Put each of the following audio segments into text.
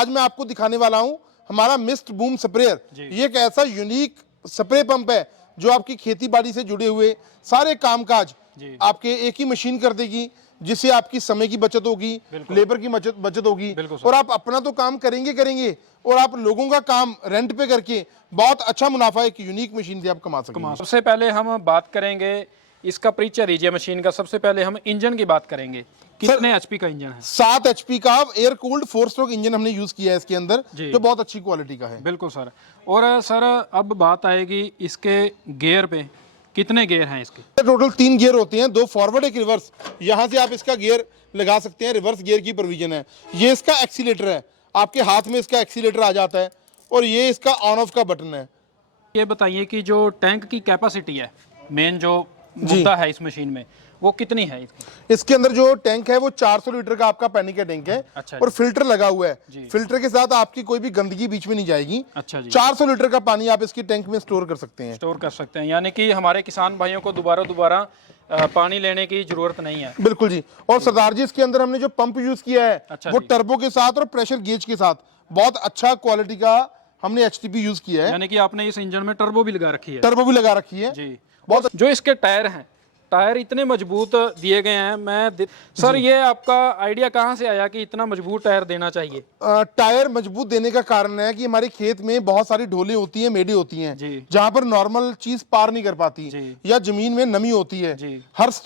आज मैं आपको दिखाने वाला हूं हमारा मिस्ट बूम स्प्रेयर। ये एक ऐसा यूनिक स्प्रे पंप है जो आपकी खेती बाड़ी से जुड़े हुए सारे कामकाज आपके एक ही मशीन कर देगी, जिससे आपकी समय की बचत होगी, लेबर की बचत होगी, और आप अपना तो काम करेंगे और आप लोगों का काम रेंट पे करके बहुत अच्छा मुनाफा एक यूनिक मशीन से आप कमा सकेंगे। सबसे पहले हम बात करेंगे इसका परिचय दीजिए मशीन का। सबसे पहले हम इंजन की बात करेंगे। कितने एचपी का इंजन है? 7 एचपी का एयर कूल्ड 4 स्ट्रोक इंजन हमने यूज किया है इसके अंदर, जो बहुत अच्छी क्वालिटी का है। बिल्कुल सर। और सर अब बात आएगी इसके गियर पे, कितने गियर हैं इसके? टोटल 3 गियर होते हैं, 2 फॉरवर्ड एक रिवर्स। यहाँ से आप इसका गियर लगा सकते हैं, रिवर्स गियर की प्रोविजन है। ये इसका एक्सीलेटर है, आपके हाथ में इसका एक्सीलेटर आ जाता है, और ये इसका ऑन ऑफ का बटन है। ये बताइए कि जो टैंक की कैपेसिटी है, मेन जो मुद्दा है इस मशीन में, वो कितनी है इसकी? इसके अंदर जो टैंक है वो 400 लीटर का आपका पानी का टैंक है। अच्छा और फिल्टर लगा हुआ है। फिल्टर के साथ आपकी कोई भी गंदगी बीच में नहीं जाएगी। अच्छा जी। 400 लीटर का पानी आप इसकी टैंक में स्टोर कर सकते हैं। यानी कि हमारे किसान भाइयों को दोबारा पानी लेने की जरूरत नहीं है। बिल्कुल जी। और सरदार जी इसके अंदर हमने जो पंप यूज किया है अच्छा वो टर्बो के साथ और प्रेशर गेज के साथ बहुत अच्छा क्वालिटी का हमने एचटीपी यूज किया है। यानी कि आपने इस इंजन में टर्बो भी लगा रखी है? टर्बो भी लगा रखी है जी। बहुत। जो इसके टायर हैं, टायर इतने मजबूत दिए गए हैं। सर ये आपका आइडिया कहाँ से आया कि इतना मजबूत टायर देना चाहिए? टायर मजबूत देने का कारण है कि हमारे खेत में बहुत सारी ढोलें होती हैं, मेढ़े होती हैं, जहां पर नॉर्मल चीज पार नहीं कर पाती, या जमीन में नमी होती है।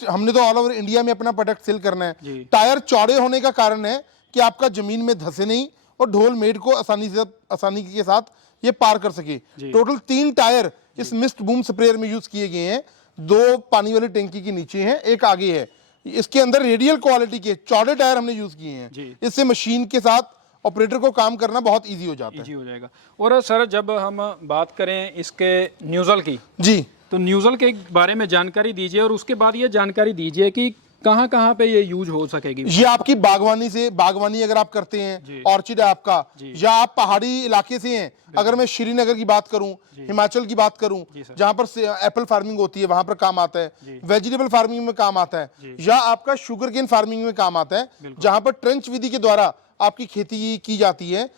हमने तो ऑल ओवर इंडिया में अपना प्रोडक्ट सेल करना है। टायर चौड़े होने का कारण है कि आपका जमीन में धसे नहीं और ढोल मेढ़ को आसानी के साथ ये पार कर सके। टोटल 3 टायर इस मिस्ट बूम स्प्रेयर में यूज किए गए हैं। 2 पानी वाली टंकी के नीचे हैं, एक आगे है। इसके अंदर रेडियल क्वालिटी के चौड़े टायर हमने यूज किए हैं। इससे मशीन के साथ ऑपरेटर को काम करना बहुत इजी हो जाता है। इजी हो जाएगा। और सर जब हम बात करें इसके न्यूजल की, जी, तो न्यूजल के बारे में जानकारी दीजिए, और उसके बाद ये जानकारी दीजिए कि कहाँ पे ये यूज हो सकेगी। ये आपकी बागवानी अगर आप करते हैं, ऑर्चिड है आपका, या आप पहाड़ी इलाके से हैं, अगर मैं श्रीनगर की बात करूं, हिमाचल की बात करूं, जहां पर एप्पल फार्मिंग होती है, वहां पर काम आता है। वेजिटेबल फार्मिंग में काम आता है, या आपका शुगर केन फार्मिंग में काम आता है, जहां पर ट्रेंच विधि के द्वारा आपकी खेती की जाती है।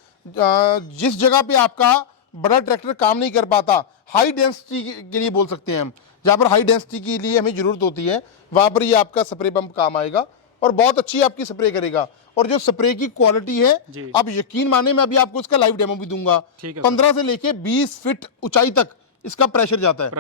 जिस जगह पे आपका बड़ा ट्रैक्टर काम नहीं कर पाता, हाई डेंसिटी के लिए बोल सकते हैं हम, जहां पर हाई डेंसिटी के लिए हमें जरूरत होती है, वहां पर ये आपका स्प्रे पंप काम आएगा और बहुत अच्छी आपकी स्प्रे करेगा। और जो स्प्रे की क्वालिटी है, आप यकीन माने, मैं अभी आपको इसका लाइव डेमो भी दूंगा। 15 से लेके 20 फीट ऊंचाई तक इसका प्रेशर जाता है।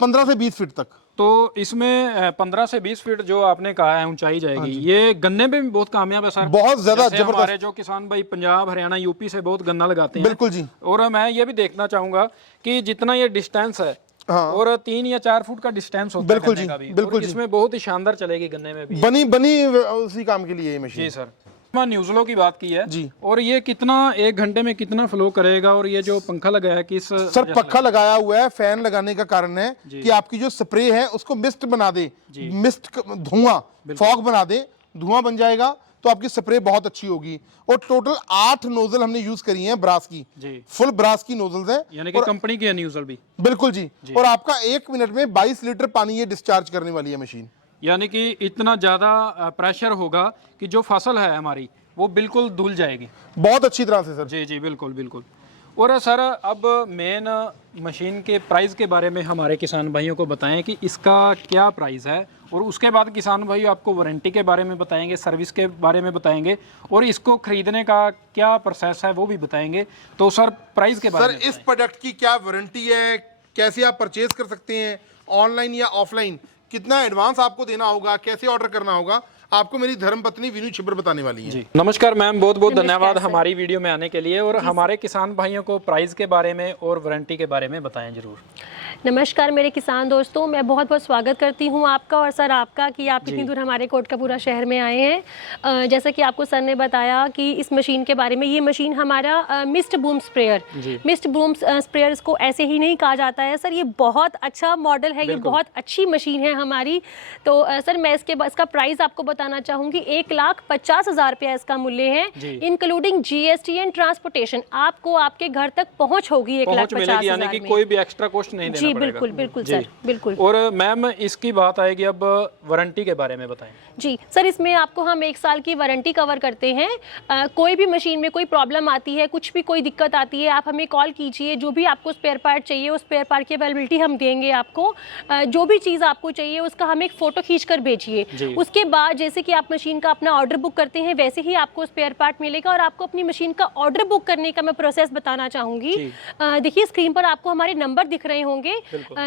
15 से 20 फीट तक। तो इसमें 15 से 20 फीट जो आपने कहा है ऊंचाई जाएगी, ये गन्ने में भी बहुत कामयाब है सर। बहुत ज्यादा जबरदस्त। हमारे जो किसान भाई पंजाब, हरियाणा, यूपी से बहुत गन्ना लगाते हैं। बिल्कुल जी। और मैं ये भी देखना चाहूंगा कि जितना ये डिस्टेंस है, और 3 या 4 फुट का डिस्टेंस होता है गन्ने का भी, बिल्कुल, इसमें बहुत ही शानदार चलेगी गन्ने में भी। बनी उसी काम के लिए ये मशीन। जी सर। न्यूज़लो की बात की है जी। और ये कितना, 1 घंटे में कितना फ्लो करेगा? और ये जो पंखा लगाया है, किस सर पंखा लगाया हुआ है, फैन लगाने का कारण है कि आपकी जो स्प्रे है उसको मिस्ट बना दे, मिस्ट धुआं, फॉग बना दे, धुआं बन जाएगा, तो आपकी स्प्रे बहुत अच्छी होगी। और टोटल 8 नोजल हमने यूज करी हैं ब्रास की, फुल ब्रास की नोजल्स हैं, यानी कि कंपनी की है नोजल भी। बिल्कुल जी। और आपका 1 मिनट में 22 लीटर पानी ये डिस्चार्ज करने वाली है मशीन। यानी कि इतना ज्यादा प्रेशर होगा कि जो फसल है हमारी वो बिल्कुल धुल जाएगी बहुत अच्छी तरह से सर। जी बिल्कुल। और सर अब मेन मशीन के प्राइस के बारे में हमारे किसान भाइयों को बताएं कि इसका क्या प्राइस है, और उसके बाद किसान भाई आपको वारंटी के बारे में बताएंगे, सर्विस के बारे में बताएंगे, और इसको खरीदने का क्या प्रोसेस है वो भी बताएंगे। तो सर प्राइस के बारे में इस प्रोडक्ट की क्या वारंटी है, कैसे आप परचेज कर सकते हैं, ऑनलाइन या ऑफलाइन, कितना एडवांस आपको देना होगा, कैसे ऑर्डर करना होगा, आपको मेरी धर्मपत्नी विनू छिब्बर बताने वाली है। जी नमस्कार मैम, बहुत बहुत धन्यवाद हमारी वीडियो में आने के लिए, और हमारे किसान भाइयों को प्राइस के बारे में और वारंटी के बारे में बताएं जरूर। नमस्कार मेरे किसान दोस्तों, मैं बहुत बहुत स्वागत करती हूं आपका और सर आपका कि आप इतनी दूर हमारे कोटकपूरा शहर में आए हैं। जैसा कि आपको सर ने बताया कि इस मशीन के बारे में, ये मशीन हमारा mist boom sprayer, mist boom sprayer इसको ऐसे ही नहीं कहा जाता है सर, ये बहुत अच्छा मॉडल है, ये बहुत अच्छी मशीन है हमारी। तो सर मैं इसका प्राइस आपको बताना चाहूँगी। 1,50,000 रुपया इसका मूल्य है, इंक्लूडिंग GST एंड ट्रांसपोर्टेशन। आपको आपके घर तक पहुँच होगी 1,50,000 यानी कि कोई भी एक्स्ट्रा कॉस्ट नहीं देना जी पड़ेगा। बिल्कुल बिल्कुल जी। सर, बिल्कुल। और मैम इसकी बात आएगी अब वारंटी के बारे में बताएं। जी सर, इसमें आपको हम 1 साल की वारंटी कवर करते हैं। कोई भी मशीन में कोई प्रॉब्लम आती है, कुछ भी कोई दिक्कत आती है, आप हमें कॉल कीजिए। जो भी आपको स्पेयर पार्ट चाहिए, उस स्पेयर पार्ट की अवेलेबिलिटी हम देंगे आपको। जो भी चीज़ आपको चाहिए उसका हमें एक फ़ोटो खींच कर भेजिए। उसके बाद जैसे कि आप मशीन का अपना ऑर्डर बुक करते हैं, वैसे ही आपको स्पेयर पार्ट मिलेगा। और आपको अपनी मशीन का ऑर्डर बुक करने का मैं प्रोसेस बताना चाहूँगी। देखिए स्क्रीन पर आपको हमारे नंबर दिख रहे होंगे।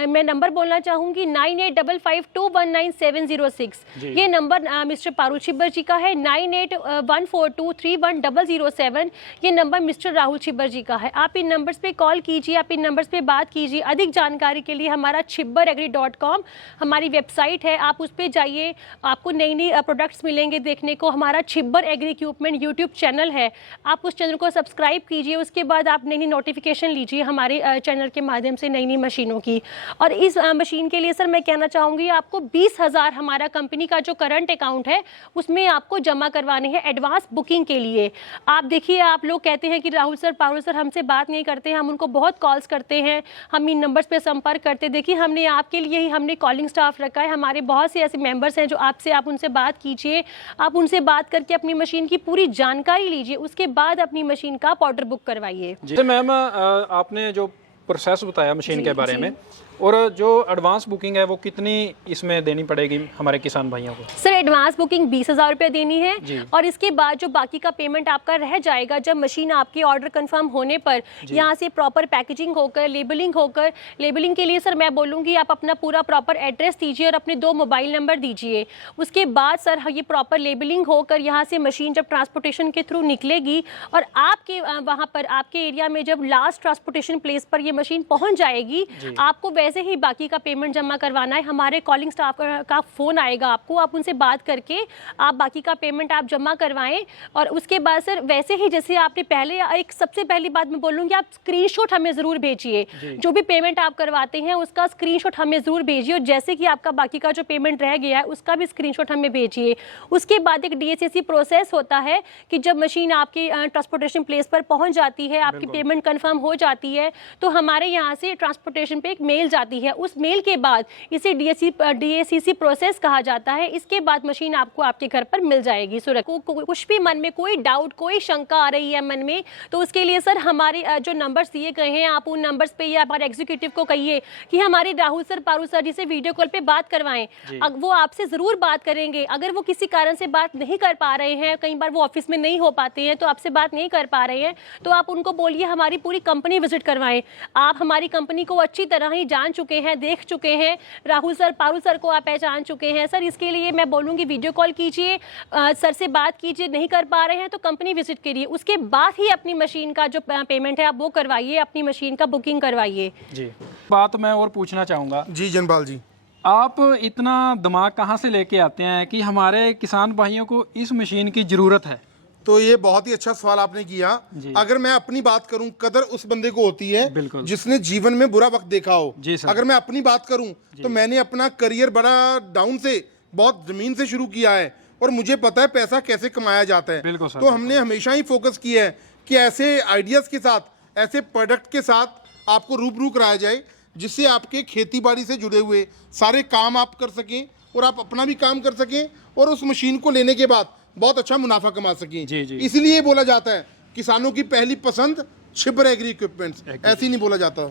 मैं नंबर बोलना चाहूँगी 9855219706। ये नंबर मिस्टर पारुल छिब्बर जी का है। 9814231007 ये नंबर मिस्टर राहुल छिब्बर जी का है। आप इन नंबर्स पे कॉल कीजिए, आप इन नंबर्स पे बात कीजिए। अधिक जानकारी के लिए हमारा chibbaragri.com हमारी वेबसाइट है, आप उस पर जाइए। आपको नई नई प्रोडक्ट्स मिलेंगे देखने को। हमारा Chhibber agri equipment YouTube channel है, आप उस चैनल को सब्सक्राइब कीजिए। उसके बाद आप नई नई नोटिफिकेशन लीजिए हमारे चैनल के माध्यम से नई नई मशीनों की। और इस मशीन के लिए सर मैं कहना चाहूँगी आपको 20,000 हमारा कंपनी का जो करंट अकाउंट है उसमें आपको जमा करवाने हैं एडवांस बुकिंग के लिए। आप देखिए, आप लोग कहते हैं कि राहुल सर, पारुल सर हमसे बात नहीं करते हैं। हम उनको बहुत कॉल्स करते हैं, हम इन नंबर्स पे संपर्क करते हैं। देखिए हमने आपके लिए ही हमने कॉलिंग स्टाफ रखा है। हमारे बहुत से ऐसे मेंबर्स हैं जो आपसे, आप उनसे बात कीजिए। आप उनसे बात करके अपनी मशीन की पूरी जानकारी लीजिए। उसके बाद अपनी मशीन का आप ऑर्डर बुक करवाइए। जी मैम, आपने जो प्रोसेस बताया मशीन के बारे में, और जो एडवांस बुकिंग है वो कितनी इसमें देनी पड़ेगी हमारे किसान भाइयों को? सर एडवांस बुकिंग 20,000 रुपये देनी है। और इसके बाद जो बाकी का पेमेंट आपका रह जाएगा, जब मशीन आपके ऑर्डर कंफर्म होने पर यहाँ से प्रॉपर पैकेजिंग होकर, लेबलिंग होकर, लेबलिंग के लिए सर मैं बोलूँगी आप अपना पूरा प्रॉपर एड्रेस दीजिए और अपने 2 मोबाइल नंबर दीजिए। उसके बाद सर ये प्रॉपर लेबलिंग होकर यहाँ से मशीन जब ट्रांसपोर्टेशन के थ्रू निकलेगी और आपके वहाँ पर आपके एरिया में जब लास्ट ट्रांसपोर्टेशन प्लेस पर ये मशीन पहुँच जाएगी, आपको वैसे ही बाकी का पेमेंट जमा करवाना है। हमारे कॉलिंग स्टाफ का फोन आएगा आपको, आप उनसे बात करके आप बाकी का पेमेंट आप जमा करवाएं। और उसके बाद सर वैसे ही जैसे आपने पहले, एक सबसे पहली बात मैं बोलूँगी, आप स्क्रीनशॉट हमें ज़रूर भेजिए। जो भी पेमेंट आप करवाते हैं उसका स्क्रीनशॉट हमें ज़रूर भेजिए। और जैसे कि आपका बाकी का जो पेमेंट रह गया है उसका भी स्क्रीनशॉट हमें भेजिए। उसके बाद एक DSCC प्रोसेस होता है कि जब मशीन आपकी ट्रांसपोर्टेशन प्लेस पर पहुँच जाती है, आपकी पेमेंट कन्फर्म हो जाती है, तो हमारे यहाँ से ट्रांसपोर्टेशन पे एक मेल जाती है। उस मेल के बाद इसे DSCC प्रोसेस कहा जाता है। इसके बाद मशीन आपको आपके घर पर मिल जाएगी। कुछ भी मन में कोई डाउट, कोई शंका आ रही है मन में, तो उसके लिए सर हमारे जो नंबर्स दिए गए हैं, आप उन नंबर्स पे या हमारे एग्जीक्यूटिव को कहिए कि हमारे राहुल सर, पारुल सर जी से वीडियो कॉल पे बात करवाएं। वो आपसे ज़रूर बात करेंगे। अगर वो किसी कारण से बात नहीं कर पा रहे हैं, कई बार वो ऑफिस में नहीं हो पाते हैं, तो आपसे बात नहीं कर पा रहे हैं, तो आप उनको बोलिए हमारी पूरी कंपनी विजिट करवाएं। आप हमारी कंपनी को अच्छी तरह ही जान चुके हैं, देख चुके हैं। राहुल सर, पारुल सर को आप पहचान चुके हैं। सर इसके लिए मैं बोलूँगी वीडियो कॉल कीजिए, सर से बात कीजिए। नहीं कर पा रहे हैं तो कंपनी विजिट करिए। उसके बाद ही अपनी मशीन का जो पेमेंट है आप वो करवाइए, अपनी मशीन का बुकिंग करवाइए। जी, बात मैं और पूछना चाहूँगा। जी जनपाल जी, आप इतना दिमाग कहाँ से लेके आते हैं कि हमारे किसान भाइयों को इस मशीन की ज़रूरत है? तो ये बहुत ही अच्छा सवाल आपने किया। अगर मैं अपनी बात करूं, कदर उस बंदे को होती है जिसने जीवन में बुरा वक्त देखा हो। अगर मैं अपनी बात करूं तो मैंने अपना करियर बड़ा डाउन से, बहुत जमीन से शुरू किया है और मुझे पता है पैसा कैसे कमाया जाता है। तो हमने हमेशा ही फोकस किया है कि ऐसे आइडियाज के साथ, ऐसे प्रोडक्ट के साथ आपको रूबरू कराया जाए जिससे आपके खेती बाड़ी से जुड़े हुए सारे काम आप कर सकें और आप अपना भी काम कर सकें और उस मशीन को लेने के बाद बहुत अच्छा मुनाफा कमा सकें। इसलिए बोला जाता है किसानों की पहली पसंद छिब्बर एग्री इक्विपमेंट्स, ऐसे नहीं बोला जाता।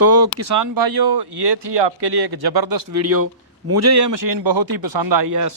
तो किसान भाइयों, ये थी आपके लिए एक ज़बरदस्त वीडियो। मुझे ये मशीन बहुत ही पसंद आई है,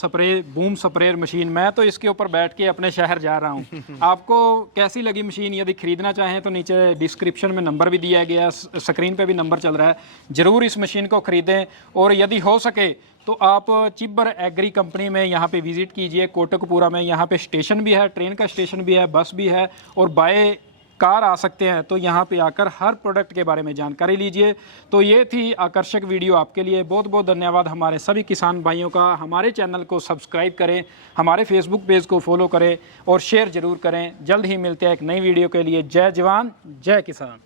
बूम स्प्रेयर मशीन। मैं तो इसके ऊपर बैठ के अपने शहर जा रहा हूँ। आपको कैसी लगी मशीन? यदि ख़रीदना चाहें तो नीचे डिस्क्रिप्शन में नंबर भी दिया गया, स्क्रीन पे भी नंबर चल रहा है। ज़रूर इस मशीन को ख़रीदें और यदि हो सके तो आप छिब्बर एग्री कंपनी में यहाँ पे विज़िट कीजिए। कोटकपुरा में यहाँ पे स्टेशन भी है, ट्रेन का स्टेशन भी है, बस भी है और बाय कार आ सकते हैं। तो यहाँ पे आकर हर प्रोडक्ट के बारे में जानकारी लीजिए। तो ये थी आकर्षक वीडियो आपके लिए। बहुत बहुत धन्यवाद हमारे सभी किसान भाइयों का। हमारे चैनल को सब्सक्राइब करें, हमारे फेसबुक पेज को फॉलो करें और शेयर ज़रूर करें। जल्द ही मिलते हैं एक नई वीडियो के लिए। जय जवान, जय किसान।